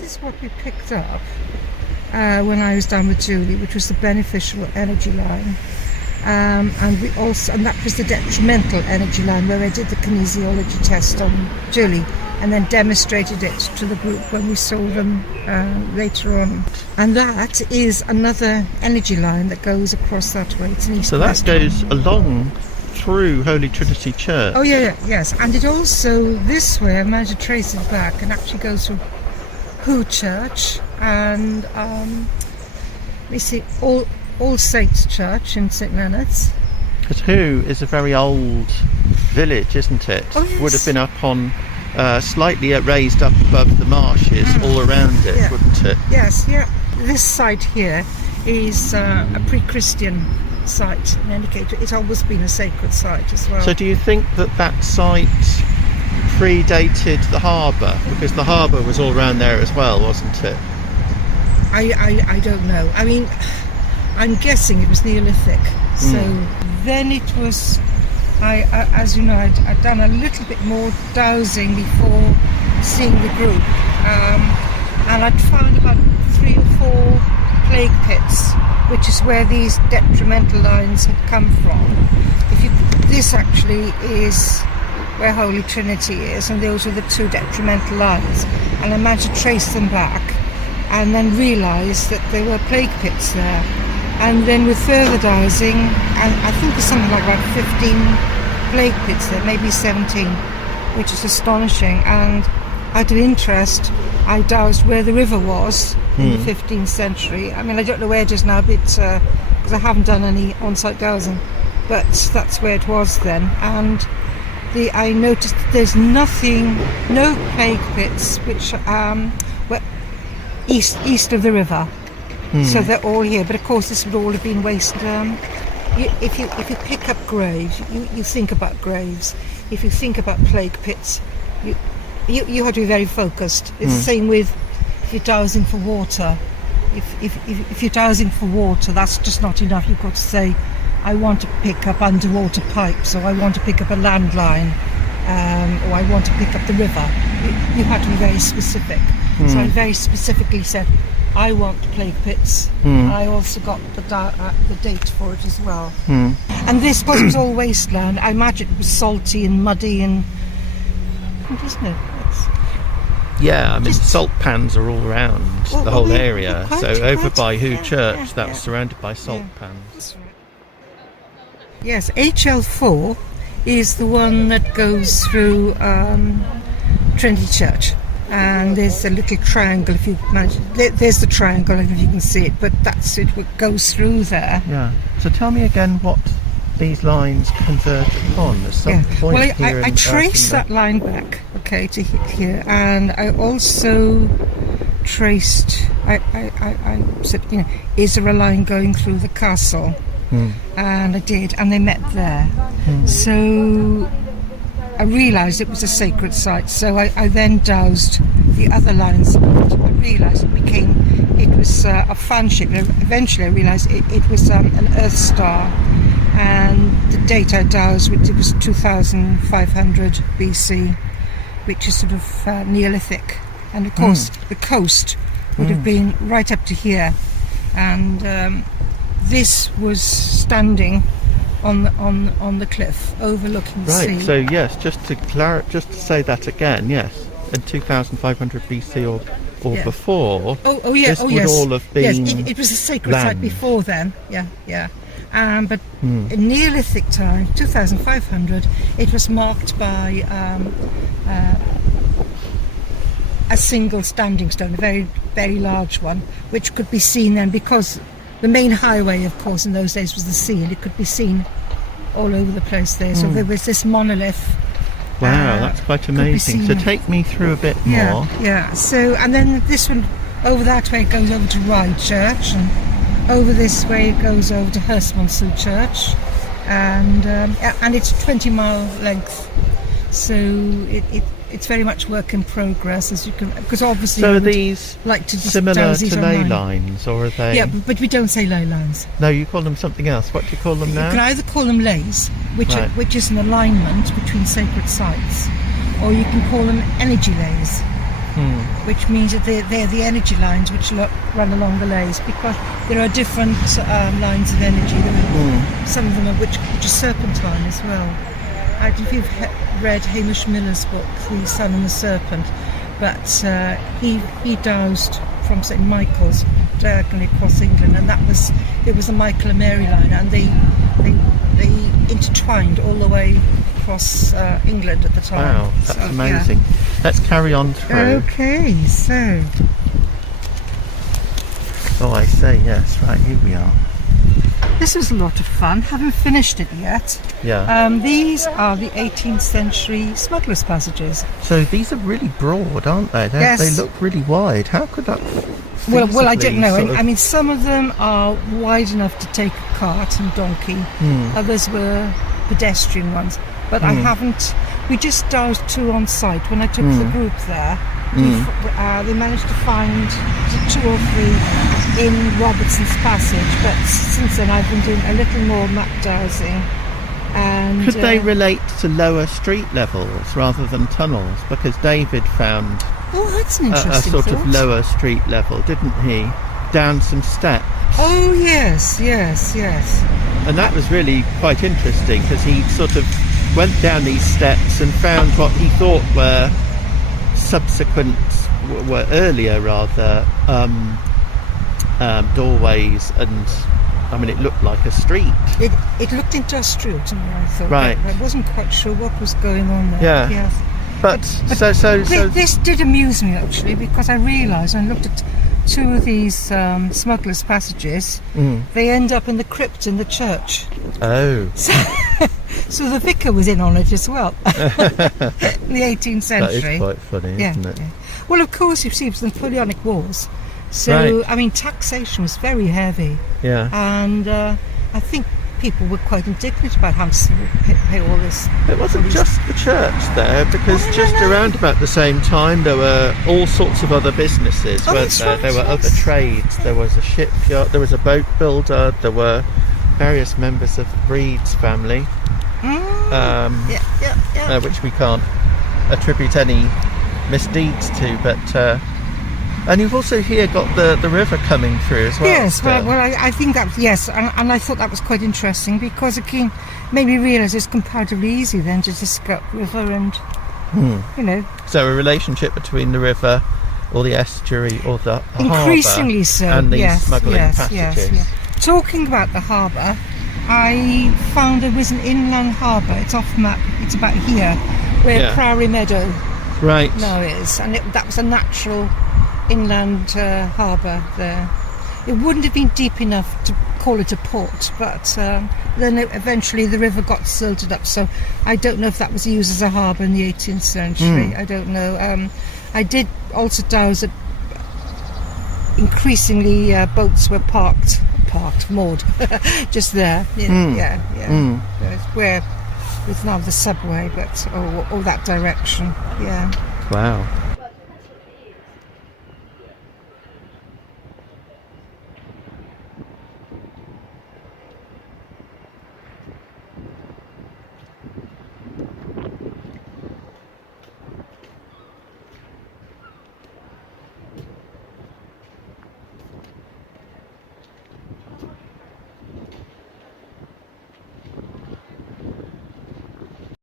this is what we picked up when I was down with Julie, which was the beneficial energy line. And that was the detrimental energy line, where I did the kinesiology test on Julie and then demonstrated it to the group when we saw them later on. And that is another energy line that goes across that way. It's an east. So that goes along through Holy Trinity Church. Oh yes. And it also, this way, I managed to trace it back and actually goes through Who Church and let me see, All Saints Church in St Leonard's. Because Who is a very old village, isn't it? Oh, yes. Would have been up on, slightly raised up above the marshes all around it, wouldn't it? Yes, yeah. This site here is a pre-Christian site, an indicator. It's always been a sacred site as well. So do you think that site predated the harbour? Because the harbour was all around there as well, wasn't it? I don't know. I mean, I'm guessing it was Neolithic. So then it was, as you know, I'd done a little bit more dowsing before seeing the group. And I'd found about 3 or 4 plague pits, which is where these detrimental lines had come from. This actually is where Holy Trinity is, and those are the 2 detrimental lines. And I managed to trace them back and then realised that there were plague pits there. And then with further dowsing, and I think there's something like about 15 plague pits there, maybe 17, which is astonishing. And out of interest, I dowsed where the river was in the 15th century. I mean, I don't know where it is now, because I haven't done any on-site dowsing, but that's where it was then. And I noticed that there's no plague pits which were east of the river. So they're all here, but of course this would all have been waste. If you pick up graves, you think about graves. If you think about plague pits, you have to be very focused. It's the same with if you're dowsing for water. If you're dowsing for water, that's just not enough. You've got to say, I want to pick up underwater pipes, or I want to pick up a landline, or I want to pick up the river. You have to be very specific. So I very specifically said, I want plague pits. I also got the date for it as well. And this was all wasteland. I imagine it was salty and muddy and, isn't it? Yeah, I mean, salt pans are all around the whole area. So over by Who Church, that was surrounded by salt pans. Yes, HL4 is the one that goes through Trinity Church. And there's a little triangle, if you imagine. There's the triangle, I don't know if you can see it, but that's it, what goes through there. Yeah. So tell me again what these lines converge upon. There's some point here. I traced that line back, to here, and I also traced. I said, is there a line going through the castle? And I did, and they met there. So I realised it was a sacred site, so I then dowsed the other lines. I realised it was a fan shape. Eventually I realised it was an Earth star, and the date I dowsed, it was 2500 BC, which is sort of Neolithic. And of course the coast would have been right up to here, and this was standing on the cliff overlooking the sea. Right, so yes, just to say that again, yes, in 2500 BC or before, this would all have been it was a sacred site before then, but in Neolithic time, 2500, it was marked by a single standing stone, a very, very large one, which could be seen then, because the main highway, of course, in those days was the sea, and it could be seen all over the place there. So there was this monolith. Wow, that's quite amazing. So take me through a bit more. Yeah. So, and then this one, over that way, it goes over to Rye Church, and over this way it goes over to Hastings Church, and it's 20-mile length. So it's very much work in progress, as you can, because obviously. So are these like to similar to ley lines, or are they? Yeah, but we don't say ley lines. No, you call them something else. What do you call them now? You can either call them leys, which is an alignment between sacred sites, or you can call them energy leys. which means that they're the energy lines which run along the lays, because there are different lines of energy. Some of them are which are serpentine as well. I don't know if you've read Hamish Miller's book, The Sun and the Serpent, but he dowsed from St Michael's diagonally across England, and it was the Michael and Mary line, and they intertwined all the way across England at the time. Wow, that's amazing. Yeah. Let's carry on through. Okay, so. Oh, I say, yes, right, here we are. This was a lot of fun. Haven't finished it yet. Yeah. These are the 18th century smugglers' passages. So these are really broad, aren't they? Yes. They look really wide. How could that? Well, I don't know. I mean, some of them are wide enough to take a cart and donkey. Others were pedestrian ones. But I haven't. We just dowsed 2 on site when I took the group there. They managed to find 2 or 3 in Robertson's Passage, but since then I've been doing a little more map dowsing. And could they relate to lower street levels rather than tunnels? Because David found that's an interesting a sort thought. of lower street level, didn't he? Down some steps. Oh yes. And that was really quite interesting, because he sort of went down these steps and found what he thought were earlier rather doorways, and I mean, it looked like a street. It looked industrial to me, I thought. Right. I wasn't quite sure what was going on there. Yeah. Yes. But so this did amuse me, actually, because I realised when I looked at 2 of these smugglers' passages, they end up in the crypt in the church. Oh. So the vicar was in on it as well. In the 18th century. That is quite funny, isn't it? Yeah. Well, of course, you see, it was the Napoleonic Wars. So, right. I mean, taxation was very heavy. Yeah. And I think people were quite indignant about having to pay all this. It wasn't just the church there, because around about the same time there were all sorts of other businesses, weren't there? There were other trades. There was a shipyard, there was a boat builder, there were various members of the Breed's family, which we can't attribute any misdeeds to, but and you've also here got the river coming through as well. Yes, well, I think that, yes, and I thought that was quite interesting, because again, made me realise it's comparatively easy then to just go river and, you know. So a relationship between the river or the estuary or the increasingly harbour so, and these smuggling passages. Yes. Talking about the harbour, I found there was an inland harbour. It's off map. It's about here, where Priory Meadow now is, and that was a natural inland harbour there. It wouldn't have been deep enough to call it a port, but then eventually the river got silted up, so I don't know if that was used as a harbour in the 18th century. I don't know. I did also douse that increasingly boats were moored just there. Where it's now the subway, but or that direction. Yeah. Wow.